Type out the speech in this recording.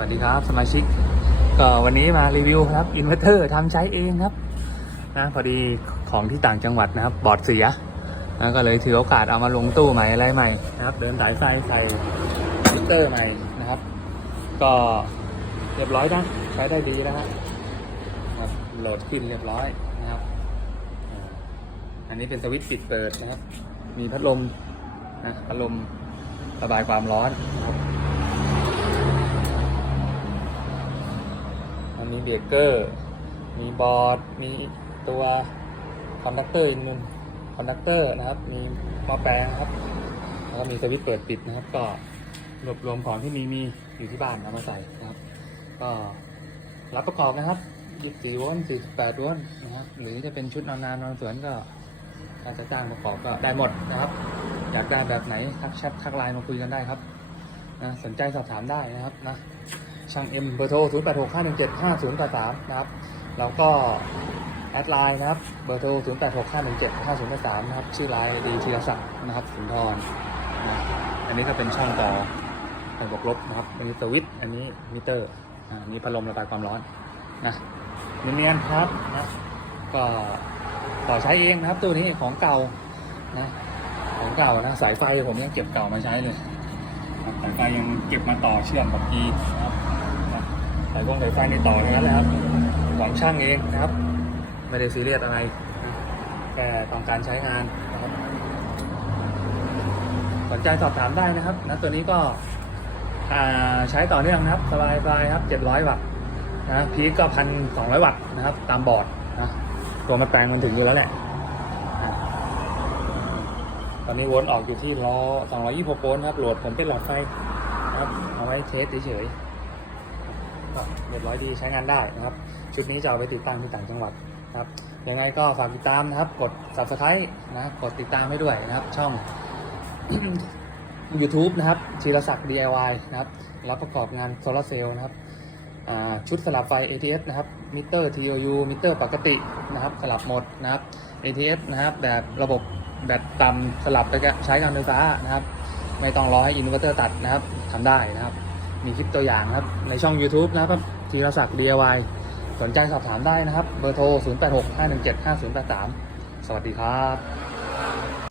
วัสดีครับสมาชิก ก็วันนี้มารีวิวครับอินเวอร์เตอร์ทำใช้เองครับนะพอดีของที่ต่างจังหวัดนะครับ บอร์ดเสียนะก็เลยถือโอกาสเอามาลงตู้ใหม่อะไรใหม่นะครับ เดินสายไฟใส่มินเตอร์ใหม่นะครับ ก็เรียบร้อยนะใช้ได้ดีแล้วฮะครับโหลดขึ้นเรียบร้อยนะครับ อันนี้เป็นสวิตช์ปิดเปิดนะครับ มีพัดลมนะพัดลมระบายความร้อนนะครับ มันมี เบรกเกอร์ มีบอร์ด มีตัวคอนดักเตอร์อีกหนึ่งคอนดักเตอร์นะครับ มีหม้อแปลงครับ แล้วก็มีสวิตช์เปิดปิดนะครับ ก็รวบรวมของที่มีมีอยู่ที่บ้านเอามาใส่นะครับ ก็รับประกอบนะครับ24โวลต์48โวลต์นะครับ หรือจะเป็นชุดนอนนานนอนสวนก็ถ้าจะจ้างประกอบก็ได้หมดนะครับ อยากได้แบบไหนทักแชททักไลน์มาคุยกันได้ครับนะสนใจสอบถามได้นะครับนะ ช่างเอ็มเบอร์โทร 0 8 6 5 1 7 5 0 8 3 นะครับ แล้วก็แอดไลน์นะครับ เบอร์โทร 0 8 6 5 1 7 5 0 8 3 นะครับ ชื่อไลน์ดีธีรศักดิ์นะครับสุนทรนะอันนี้ก็เป็นช่องต่อไฟบวกลบนะครับ อันนี้สวิตช์อันนี้มิเตอร์อ่าอันนี้พัดลมระบายความร้อนนะเนียนๆครับนะก็ต่อใช้เองนะครับตัวนี้ของเก่านะของเก่านะสายไฟผมยังเก็บเก่ามาใช้เลยสายไฟยังเก็บมาต่อเชื่อมกับกีนะครับ สายวงสายไฟในต่อทั้งนั้นเลยครับหวังช่างเองนะครับ ไม่ได้ซีเรียสอะไร แค่ต้องการใช้งานนะครับสนใจสอบถามได้นะครับนะตัวนี้ก็ใช้ต่อเนื่องนะครับ สบายไฟครับ 700 วัตต์นะพีก็พันสองวัตต์นะครับ ตามบอร์ดนะตัวมาแปลงมันถึงอยู่แล้วแหละ ตอนนี้วนออกอยู่ที่ล้อ226โวลต์ครับโหลดผมเป็นหลอดไฟครับเอาไว้เทสเฉยๆ ก็เรียบร้อยดีใช้งานได้นะครับ ชุดนี้จะเอาไปติดตั้งที่ต่างจังหวัดนะครับยังไงก็ฝากติดตามนะครับ กด subscribe นะกดติดตามให้ด้วยนะครับ ช่อง YouTube นะครับชีรศักดิ์ DIY นะครับรับประกอบงานโซลาร์เซลล์นะครับชุดสลับไฟ ATS นะครับมิเตอร์ TOU มิเตอร์ปกตินะครับ สลับหมดนะครับ ATS นะครับ แบบระบบแบตต่ำสลับไปกับใช้การไฟฟ้านะครับ ไม่ต้องรอให้อินเวอร์เตอร์ตัดนะครับทำได้นะครับ มีคลิปตัวอย่างนะครับ ในช่อง YouTube นะครับธีรศักดิ์ DIY สนใจสอบถามได้นะครับ เบอร์โทร 0865175083 สวัสดีครับ